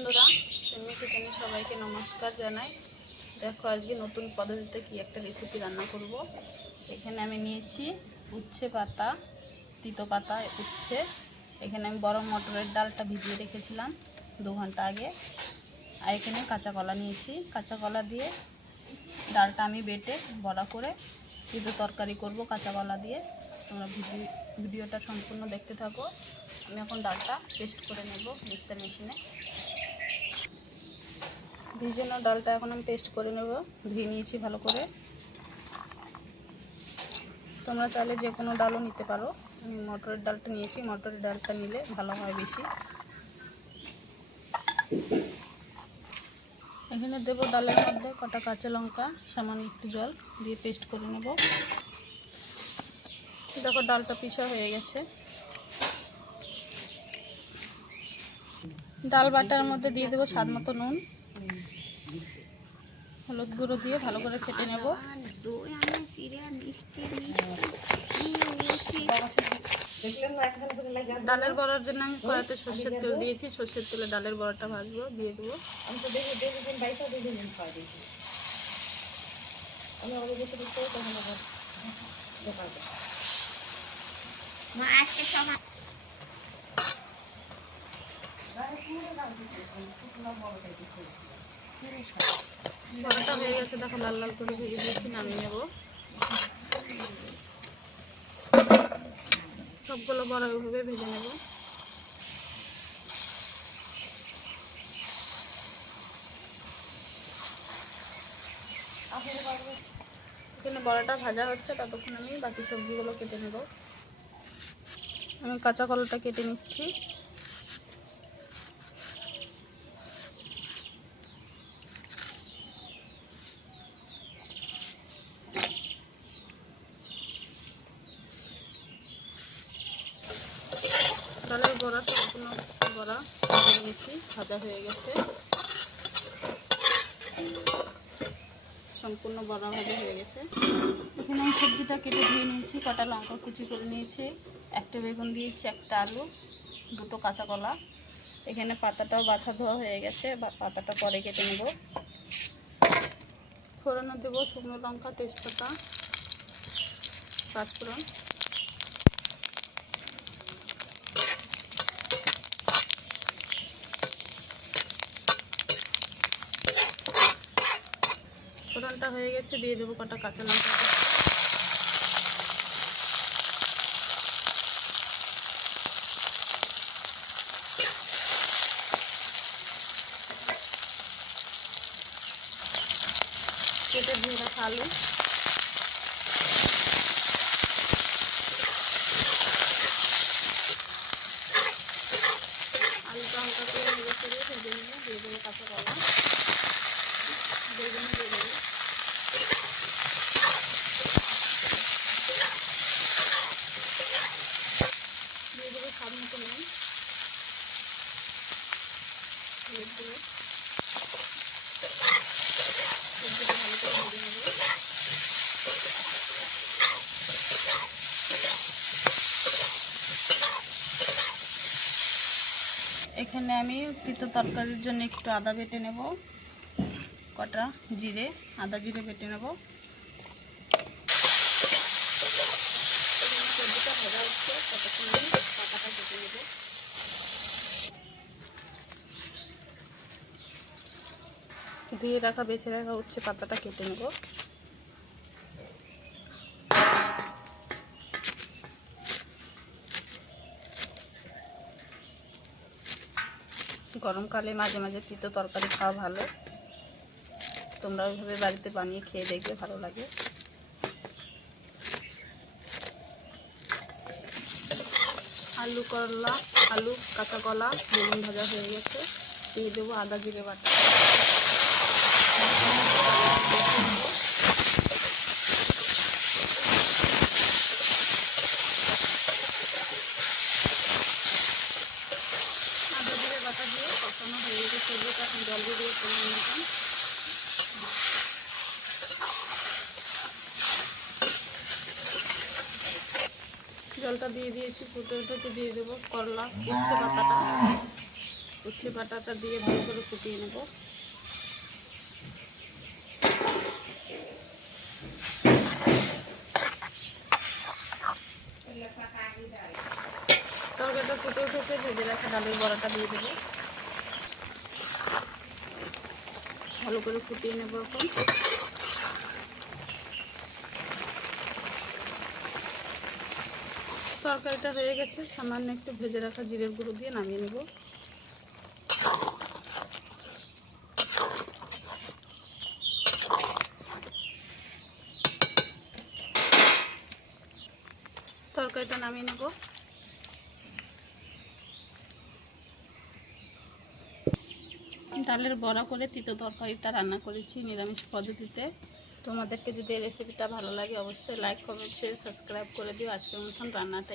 বন্ধুরা, সিমি কিচেনে সবাইকে নমস্কার জানাই। দেখো আজকে নতুন পদ্ধতিতে কি একটা রেসিপি রান্না করব। এখানে আমি নিয়েছি উচ্ছে পাতা, তিতো পাতা, উচ্ছে। এখানে আমি বড় মটরের ডালটা ভিজিয়ে রেখেছিলাম 2 ঘন্টা আগে। আর এখানে কাঁচা কলা নিয়েছি। কাঁচা কলা দিয়ে ডালটা আমি বেটে বড়া করে তিতো তরকারি করব কাঁচা কলা দিয়ে। তোমরা ভিডিওটা সম্পূর্ণ দেখতে থাকো। আমি এখন ডালটা পেস্ট করে নেব মিক্সার মেশিনে। ভিজানো ডালটা এখন আমি পেস্ট করে নেব। ধুয়ে নিয়েছি ভালো করে। তোমরা চাইলে যে কোনো ডালও নিতে পারো। আমি মটরের ডালটা নিয়েছি, মটরের ডালটা নিলে ভালো হয় বেশি। এখানে দেবো ডালের মধ্যে কটা কাঁচা লঙ্কা, সামান্য একটু জল দিয়ে পেস্ট করে নেব। দেখো ডালটা পিষা হয়ে গেছে। ডাল বাটার মধ্যে দিয়ে দেবো স্বাদ মতো নুন, হলুদ গুঁড়ো দিয়ে ভালো করে ফেটে নেব। ডালের বড়ার জন্য আমি কড়াইতে সর্ষের তেল দিয়েছি। সর্ষের তেলে ডালের বড়াটা ভাজবো, দিয়ে দেবো। বড়াটা হয়ে গেছে, দেখো লাল লাল করে ভেজে দিয়েছি, নামিয়ে নেব। সবগুলো বড়া ওইভাবে ভেজে নেব। এখানে বড়াটা ভাজা হচ্ছে, ততক্ষণ আমি বাকি সবজিগুলো কেটে নেব। আমি কাঁচা কলাটা কেটে নিচ্ছি। ডালের বড়া সম্পূর্ণ বড়া ভেজে নিয়েছি, ভাজা হয়ে গেছে। সম্পূর্ণ বড়া ভাজা হয়ে গেছে। এখানে আমি সবজিটা কেটে ধুয়ে নিয়েছি, কটা লঙ্কা কুচি করে নিয়েছি, একটা বেগুন দিয়েছি, একটা আলু, দুটো কাঁচা কলা। এখানে পাতাটাও বাছা ধোয়া হয়ে গেছে, পাতাটা পরে কেটে নেব। ফোড়নে দেব শুকনো লঙ্কা, তেজপাতা, পাঁচফোড়ন। ফোড়নটা হয়ে গেছে, দিয়ে দেবো কটা কাঁচা লঙ্কা। কেটে ধুয়ে রাখা আলু, আলুটা হালকা করে নেড়ে চেড়ে ভেজে নিয়ে দিয়ে দেবো কাঁচা কলা, বেগুন দিয়ে দেবো। দিয়ে দেবো স্বাদ মতো নুন, হলুদ গুঁড়ো। সবজিটা ভালো করে ভেজে নেব। এখানে আমি তিতো তরকারির জন্য একটু আদা বেটে নেব, কটা জিরে, আদা জিরে বেটে নেব। সবজিটা ভাজা হচ্ছে, ততক্ষণ আমি পাতাটা কেটে নেব। ধুয়ে রাখা বেছে রাখা হচ্ছে পাতাটা কেটে নেব। গরমকালে মাঝে মাঝে তিতো তরকারি খাওয়া ভালো। তোমরা ওইভাবে বাড়িতে বানিয়ে খেয়ে দেখবে, ভালো লাগে। আলু, করলা, আলু, কাঁচা কলা, বেগুন ভাজা হয়ে গেছে। দিয়ে দেবো আদা জিরে বাটা। আদা জিরে বাটা দিয়ে কষানো হয়ে গেছে সবজিটা, এখন জল দিয়ে পরিমাণ মতন। জলটা দিয়ে দিয়েছি, ফুটে উঠেছে, দিয়ে দেবো করলা, উচ্ছে পাতাটা। উচ্ছে বাটাটা দিয়ে ভালো করে ফুটিয়ে নেব। তরকারিটা ফুটে উঠেছে, ভেজে রাখা ডালের বড়াটা দিয়ে দেবো। ভালো করে ফুটিয়ে নেব এখন। তরকারিটা হয়ে গেছে, সামান্য একটু ভেজে রাখা জিরের গুঁড়ো দিয়ে নামিয়ে নেব। তরকারিটা নামিয়ে নেব। ডালের বড়া করে তিতো তরকারিটা রান্না করেছি নিরামিষ পদ্ধতিতে। তোমাদেরকে যদি এই রেসিপিটা ভালো লাগে অবশ্যই লাইক, কমেন্ট, শেয়ার, সাবস্ক্রাইব করে দিও। আজকের মতন রান্নাটা